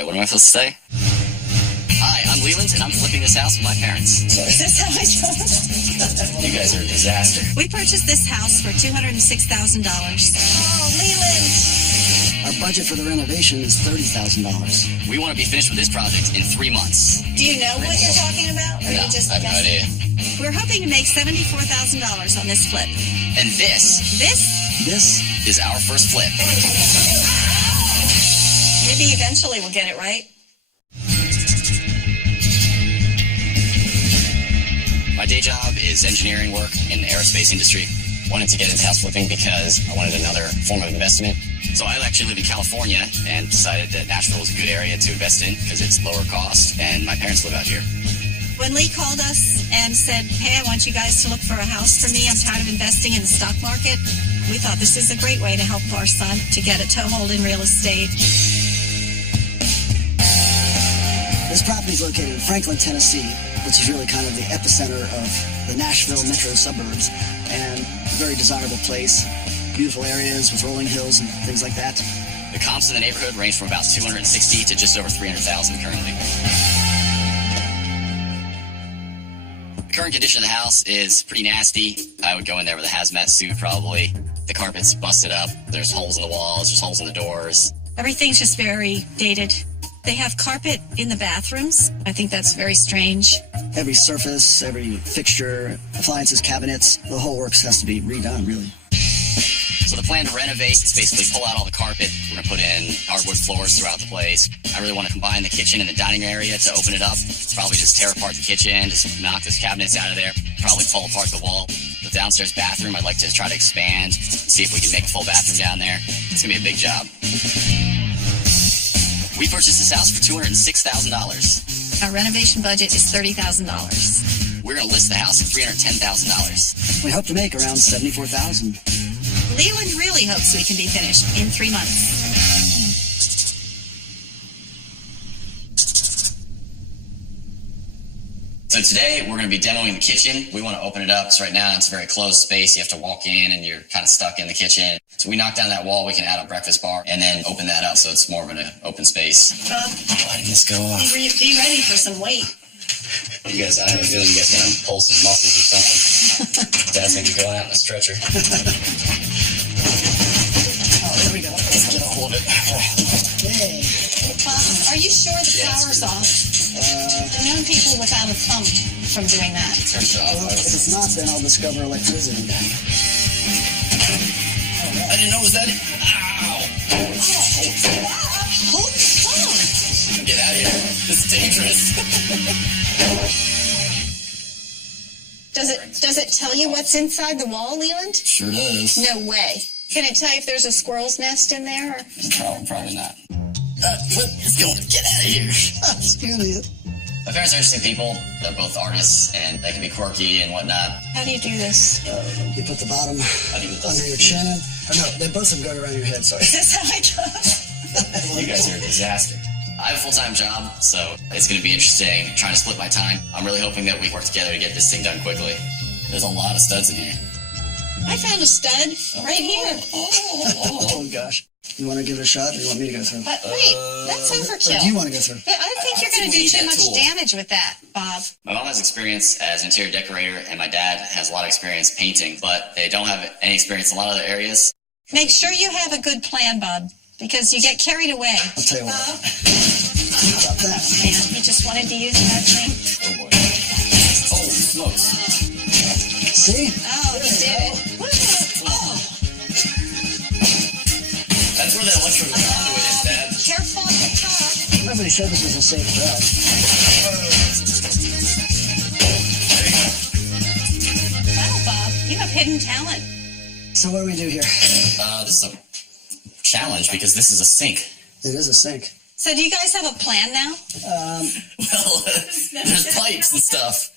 Hi, what am I supposed to say? Hi, I'm Leland, and I'm flipping this house with my parents. Is this how I talk? You guys are a disaster. We purchased this house for $206,000. Oh, Leland! Our budget for the renovation is $30,000. We want to be finished with this project in 3 months. Do you know what you're talking about? Or No, you just I have no idea. We're hoping to make $74,000 on this flip. And this This is our first flip. Maybe eventually we'll get it right. My day job is engineering work in the aerospace industry. Wanted to get into house flipping because I wanted another form of investment. So I actually live in California and decided that Nashville is a good area to invest in because it's lower cost and my parents live out here. When Lee called us and said, hey, I want you guys to look for a house for me, I'm tired of investing in the stock market, we thought this is a great way to help our son to get a toehold in real estate. This property is located in Franklin, Tennessee, which is really kind of the epicenter of the Nashville metro suburbs, and a very desirable place. Beautiful areas with rolling hills and things like that. The comps in the neighborhood range from about 260 to just over 300,000 currently. The current condition of the house is pretty nasty. I would go in there with a hazmat suit probably. The carpet's busted up. There's holes in the walls. There's holes in the doors. Everything's just very dated. They have carpet in the bathrooms. I think that's very strange. Every surface, every fixture, appliances, cabinets, the whole works has to be redone, really. So the plan to renovate is basically pull out all the carpet. We're going to put in hardwood floors throughout the place. I really want to combine the kitchen and the dining area to open it up. Probably just tear apart the kitchen, just knock those cabinets out of there, probably pull apart the wall. The downstairs bathroom, I'd like to try to expand, see if we can make a full bathroom down there. It's going to be a big job. We purchased this house for $206,000. Our renovation budget is $30,000. We're going to list the house at $310,000. We hope to make around $74,000. Leland really hopes we can be finished in 3 months. So today we're going to be demoing the kitchen. We want to open it up. So right now it's a very closed space. You have to walk in and you're kind of stuck in the kitchen. So we knock down that wall. We can add a breakfast bar and then open that up so it's more of an open space. Why didn't this go off? Be ready for some weight. You guys, I have a feeling you guys are going to pull some muscles or something. Dad's going to be going out in a stretcher. There we go. Let's get a hold of it. Yay. Are you sure the power's off? I've known people without a thumb from doing that. Turn it off. Well, if it's not, then I'll discover electricity. I didn't know it was that. Ow! Hold the phone. Get out of here. This is dangerous. Does it tell you what's inside the wall, Leland? Sure does. No way. Can it tell you if there's a squirrel's nest in there? Or? Probably not. Let's go. Get out of here. Excuse me. My parents are interesting people. They're both artists, and they can be quirky and whatnot. How do you do this? You put the bottom How do you do under this? your chin. Oh, no, they both of them go around your head, sorry. Is this how I talk? You guys are a disaster. I have a full-time job, so it's going to be interesting trying to split my time. I'm really hoping that we work together to get this thing done quickly. There's a lot of studs in here. I found a stud right here. Oh, gosh. You want to give it a shot, or you want me to go through? Wait, that's Or overkill. do you want to go through? I think you're going to do too much damage with that, Bob. My mom has experience as an interior decorator, and my dad has a lot of experience painting, but they don't have any experience in a lot of other areas. Make sure you have a good plan, Bob, because you get carried away. I'll tell you what. Bob? How about that? Man, he just wanted to use that thing. Oh, boy. Holy smokes. See? Oh, he did it. Oh, That's where the electrical conduit is, Dad. careful at the top. Nobody said this was a safe job. Wow, Bob, you have hidden talent. So what do we do here? This is a challenge because this is a sink. It is a sink. So do you guys have a plan now? Well, there's pipes and stuff.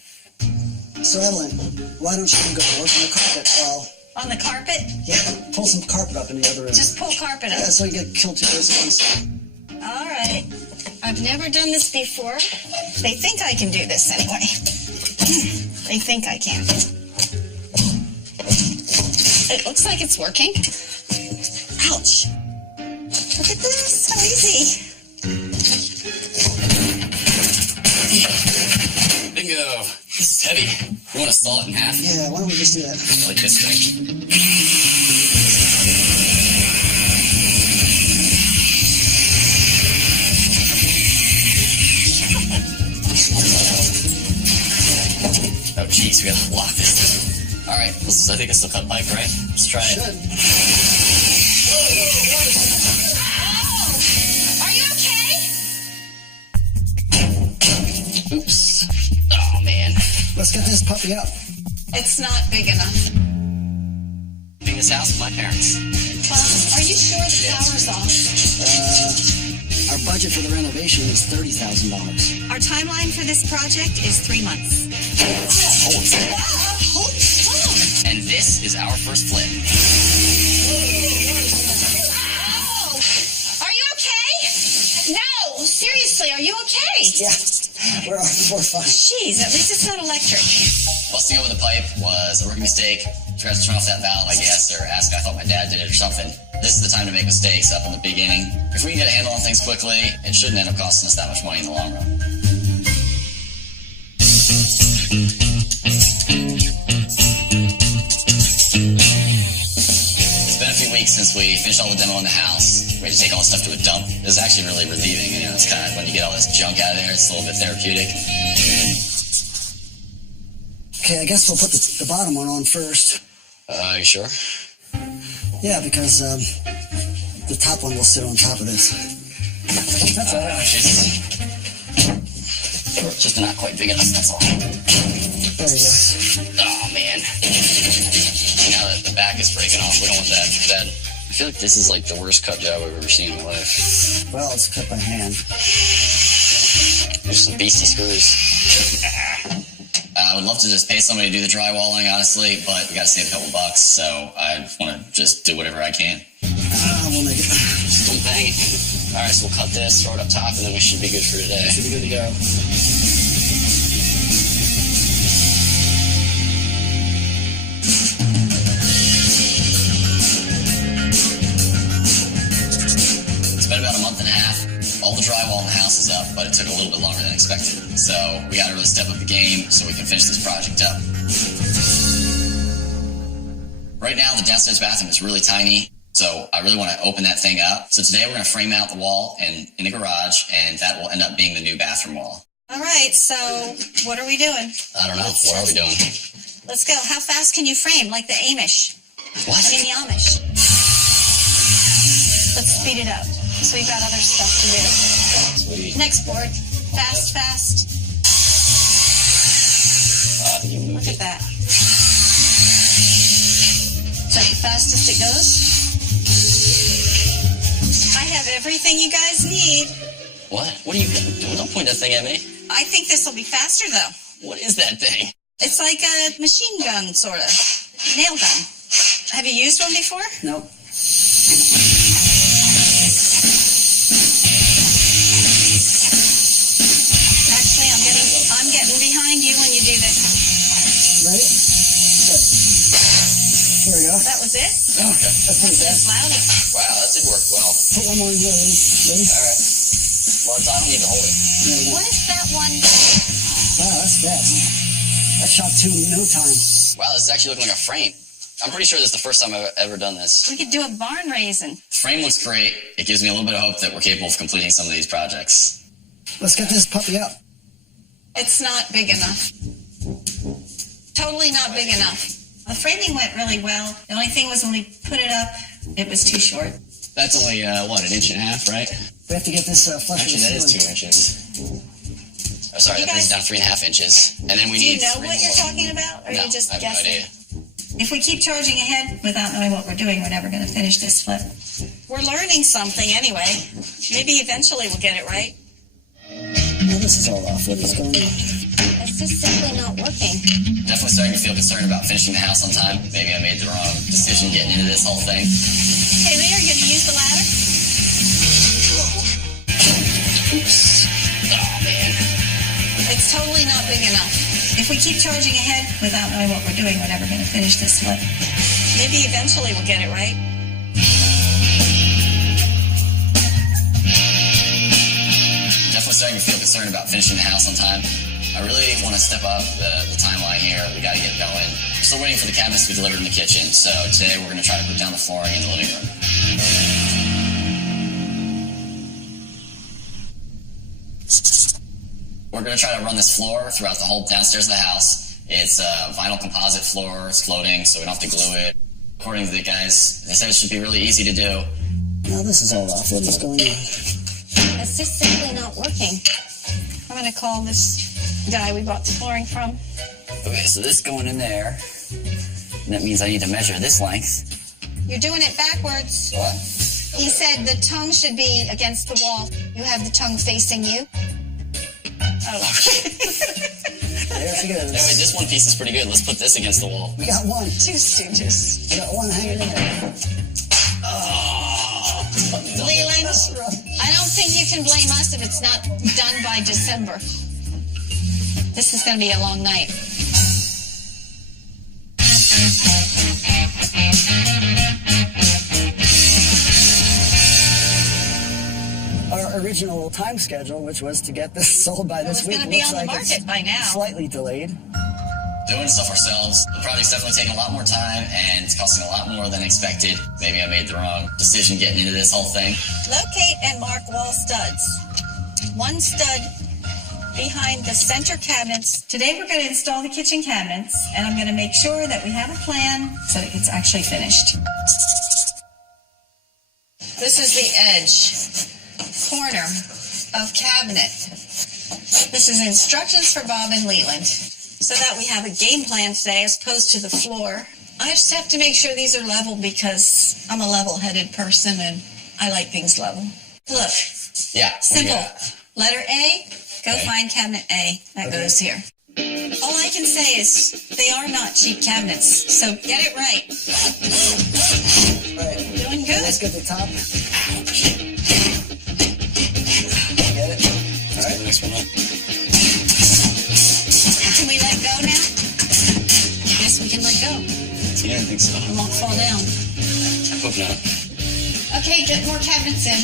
So Evelyn, why don't you go work on the carpet while... On the carpet? Yeah, pull some carpet up in the other end. Just pull carpet up. Yeah, so you get killed two birds at once. All right. I've never done this before. They think I can do this anyway. They think I can. It looks like it's working. Ouch. Look at this. So easy. It's heavy. You want to saw it in half? Yeah, why don't we just do that? Like this thing. Oh, jeez, we gotta lock this. All right, I think this will cut pipe, right? Let's try it. Should. Are you okay? Oops. Oh, man. Let's get this puppy up. It's not big enough. Being this house with my parents. Are you sure the power's off? Our budget for the renovation is $30,000. Our timeline for this project is 3 months. Hold it. Hold on. And this is our first flip. Are you okay? No, seriously, are you okay? Yeah, we're fine. Jeez, at least it's not electric. Busting over the pipe was a rookie mistake. Forgot to turn off that valve, I guess, or ask I thought my dad did it or something. This is the time to make mistakes up in the beginning. If we can get a handle on things quickly, it shouldn't end up costing us that much money in the long run. It's been a few weeks since we finished all the demo in the house. We had to take all the stuff to a dump. It was actually really relieving. You know, it's kind of when you get all this junk out of there, it's a little bit therapeutic. Okay, I guess we'll put the bottom one on first. You sure? Yeah, because the top one will sit on top of this. That's all right. Just not quite big enough, that's all. There you go. Oh, man. Now that the back is breaking off, we don't want that. I feel like this is like the worst cut job I've ever seen in my life. Well, it's cut by hand. There's some beastie screws. I would love to just pay somebody to do the drywalling, honestly, but we gotta save a couple bucks, so I want to just do whatever I can. We'll make it. Just don't bang it. All right, so we'll cut this, throw it up top, and then we should be good for today. Should be good to go. It's been about a month and a half. All the drywall in the house is up, but it took a little bit longer than expected. So we got to really step up the game so we can finish this project up. Right now, the downstairs bathroom is really tiny, so I really want to open that thing up. So today we're going to frame out the wall in the garage, and that will end up being the new bathroom wall. All right, so what are we doing? I don't know. What are we doing? Let's go. How fast can you frame? Like the Amish. What? I mean the Amish. Let's speed it up. So we've got other stuff to do. Sweet. Next board. Fast, fast. Look at that. Is that the fastest it goes? I have everything you guys need. What? What are you doing? Don't point that thing at me. I think this will be faster, though. What is that thing? It's like a machine gun, sort of. Nail gun. Have you used one before? Nope. Actually, I'm getting behind you when you do this. Ready? Good. There we go. That was it? Okay. That's pretty It's fast. loud. Wow, that did work well. Put one more in here. Ready? All right. Well, I don't need to hold it. There we go. What is that one? Wow, that's fast. That shot two in no time. Wow, this is actually looking like a frame. I'm pretty sure this is the first time I've ever done this. We could do a barn raising. The frame looks great. It gives me a little bit of hope that we're capable of completing some of these projects. Let's get this puppy up. It's not big enough. Totally not big enough. The framing went really well. The only thing was when we put it up, it was too short. That's only, what, an inch and a half, right? We have to get this flush Actually, with that the is 2 ceiling. inches. Oh, sorry, You that brings guys- down 3.5 inches. And then we Do you need know 3 what you're more. talking about? Or are No, you just I have no guessing? idea. If we keep charging ahead without knowing what we're doing, we're never going to finish this flip. We're learning something anyway. Maybe eventually we'll get it right. No, this is all off. What is going on? It's just simply not working. Definitely starting to feel concerned about finishing the house on time. Maybe I made the wrong decision getting into this whole thing. Hey, Lee, are you going to use the ladder? Oops. Oh, man. It's totally not big enough. If we keep charging ahead without knowing what we're doing, we're never going to finish this flip. Maybe eventually we'll get it right. Definitely starting to feel concerned about finishing the house on time. I really want to step up the timeline here. We got to get going. We're still waiting for the cabinets to be delivered in the kitchen, so today we're going to try to put down the flooring in the living room. We're going to try to run this floor throughout the whole downstairs of the house. It's a vinyl composite floor. It's floating, so we don't have to glue it. According to the guys, they said it should be really easy to do. Now this is all off. What is going on? It's just simply not working. I'm going to call this guy we bought the flooring from. Okay, so this going in there, and that means I need to measure this length. You're doing it backwards. What? He said the tongue should be against the wall. You have the tongue facing you. Oh. There she goes. Anyway, this one piece is pretty good. Let's put this against the wall. We got one. Two stooges. We got one hanging in there. Leland, I don't think you can blame us if it's not done by December. This is going to be a long night. Our original time schedule, which was to get this sold by this week, It's going to be on the looks market by now. slightly delayed. Doing stuff ourselves, the project's definitely taking a lot more time, and it's costing a lot more than expected. Maybe I made the wrong decision getting into this whole thing. Locate and mark wall studs. One stud behind the center cabinets. Today we're going to install the kitchen cabinets, and I'm going to make sure that we have a plan so that it's actually finished. This is the edge, corner of cabinet. This is instructions for Bob and Leland, so that we have a game plan today as opposed to the floor. I just have to make sure these are level because I'm a level-headed person and I like things level. Look, Yeah. simple. Letter A, go find cabinet A. That goes here. All I can say is they are not cheap cabinets, so get it right. Right. Doing good. Let's get the top. Get it? All right. Next one up. Can we let go now? I guess we can let go. Yeah, I think so. It won't fall down. I hope not. Okay, get more cabinets in.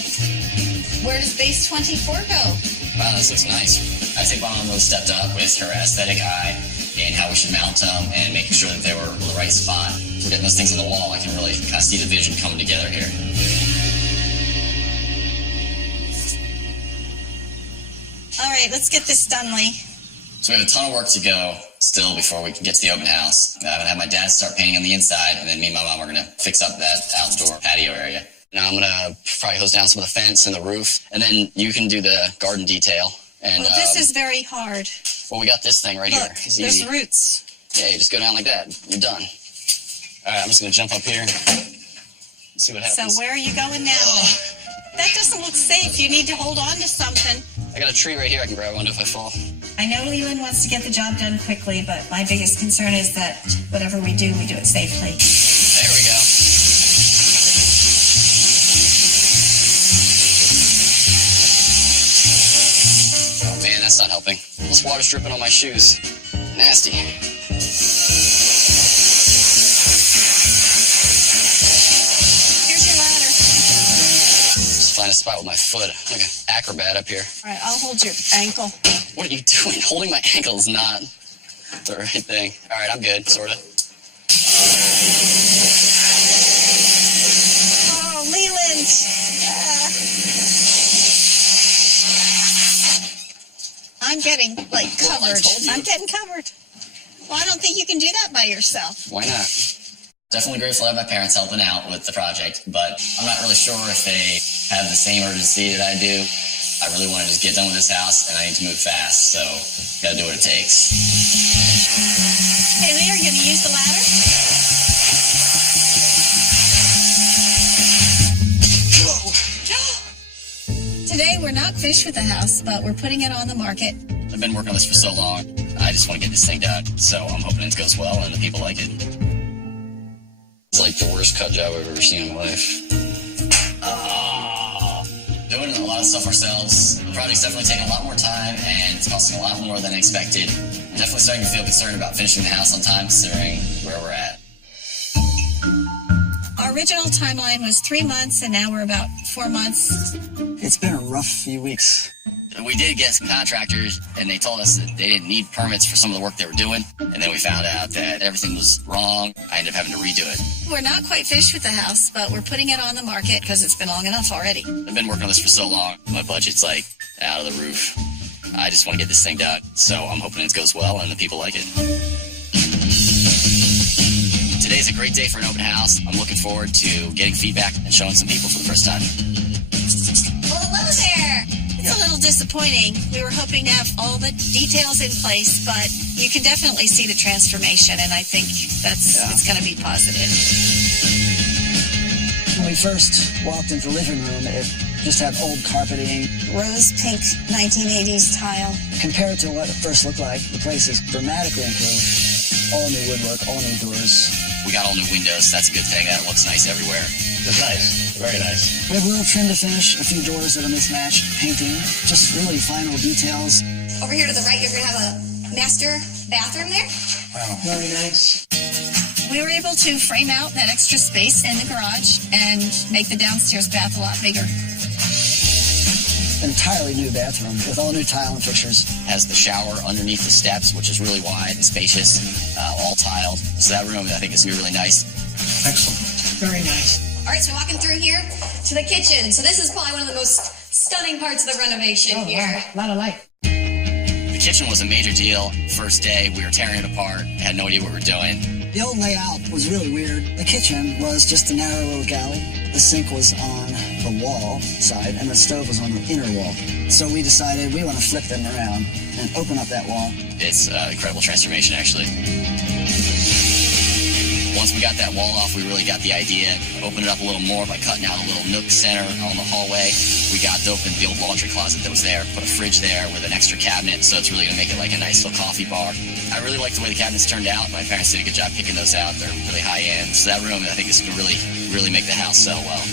Where does base 24 go? Wow, this looks nice. I think my mom really stepped up with her aesthetic eye and how we should mount them and making sure that they were in the right spot. We're getting those things on the wall. I can really kind of see the vision coming together here. All right, let's get this done, Lee. So we have a ton of work to go still before we can get to the open house. I'm going to have my dad start painting on the inside, and then me and my mom are going to fix up that outdoor patio area. Now I'm going to probably hose down some of the fence and the roof, and then you can do the garden detail. And, Well, this is very hard. well, we got this thing right Look, here. It's there's easy. roots. Yeah, you just go down like that. You're done. All right, I'm just going to jump up here. Let's see what happens. So where are you going now? That doesn't look safe. You need to hold on to something. I got a tree right here I can grab onto if I fall. I know Leland wants to get the job done quickly, but my biggest concern is that whatever we do it safely. There we go. Oh man, that's not helping. This water's dripping on my shoes. Nasty. Here's your ladder. Just find a spot with my foot. Like an acrobat up here. All right, I'll hold your ankle. What are you doing? Holding my ankle is not the right thing. All right, I'm good, sort of. Oh, Leland. I'm getting, like, Well, I covered. told you. I'm getting covered. Well, I don't think you can do that by yourself. Why not? Definitely grateful to have my parents helping out with the project, but I'm not really sure if they have the same urgency that I do. I really want to just get done with this house, and I need to move fast, so gotta do what it takes. Hey, Lee, are you going to use the ladder? Today, we're not finished with the house, but we're putting it on the market. I've been working on this for so long. I just want to get this thing done, so I'm hoping it goes well and the people like it. It's like the worst cut job I've ever seen in my life. Doing a lot of stuff ourselves. The project's definitely taking a lot more time, and it's costing a lot more than expected. I'm definitely starting to feel concerned about finishing the house on time, considering where we're at. Our original timeline was 3 months, and now we're about 4 months. It's been a rough few weeks. We did get some contractors, and they told us that they didn't need permits for some of the work they were doing. And then we found out that everything was wrong. I ended up having to redo it. We're not quite finished with the house, but we're putting it on the market because it's been long enough already. I've been working on this for so long. My budget's like out of the roof. I just want to get this thing done. So I'm hoping it goes well and the people like it. Today's a great day for an open house. I'm looking forward to getting feedback and showing some people for the first time. Well, hello there. It's a little disappointing. We were hoping to have all the details in place, but you can definitely see the transformation, and I think it's going to be positive. When we first walked into the living room, it just had old carpeting. Rose pink 1980s tile. Compared to what it first looked like, the place is dramatically improved. All new woodwork, all new doors. We got all new windows. That's a good thing. That looks nice everywhere. It's nice. Very nice. We have a little trim to finish, a few doors that are mismatched, painting, just really final details. Over here to the right, you're going to have a master bathroom there. Wow. Very nice. We were able to frame out that extra space in the garage and make the downstairs bath a lot bigger. An entirely new bathroom with all new tile and fixtures. Has the shower underneath the steps, which is really wide and spacious, all tiled. So that room, I think, is going to be really nice. Excellent. Very nice. All right, so walking through here to the kitchen. So this is probably one of the most stunning parts of the renovation here. Wow. A lot of light. The kitchen was a major deal. First day, we were tearing it apart, had no idea what we were doing. The old layout was really weird. The kitchen was just a narrow little galley. The sink was on the wall side, and the stove was on the inner wall. So we decided we want to flip them around and open up that wall. It's an incredible transformation, actually. Once we got that wall off, we really got the idea. Opened it up a little more by cutting out a little nook center on the hallway. We got to open the old laundry closet that was there, put a fridge there with an extra cabinet, so it's really going to make it like a nice little coffee bar. I really like the way the cabinets turned out. My parents did a good job picking those out. They're really high end. So that room, I think, is going to really make the house sell well.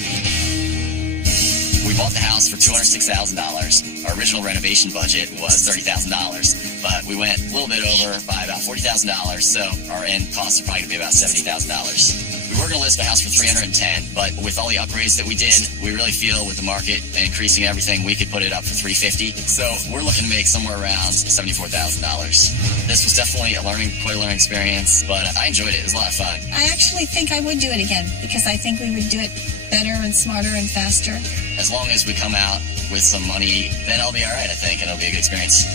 We bought the house for $206,000. Our original renovation budget was $30,000, but we went a little bit over by about $40,000, so our end costs are probably going to be about $70,000. We were going to list the house for $310,000, but with all the upgrades that we did, we really feel with the market increasing everything, we could put it up for $350,000. So we're looking to make somewhere around $74,000. This was definitely quite a learning experience, but I enjoyed it. It was a lot of fun. I actually think I would do it again because I think we would do it better and smarter and faster. As long as we come out with some money, then I'll be all right, I think, and it'll be a good experience.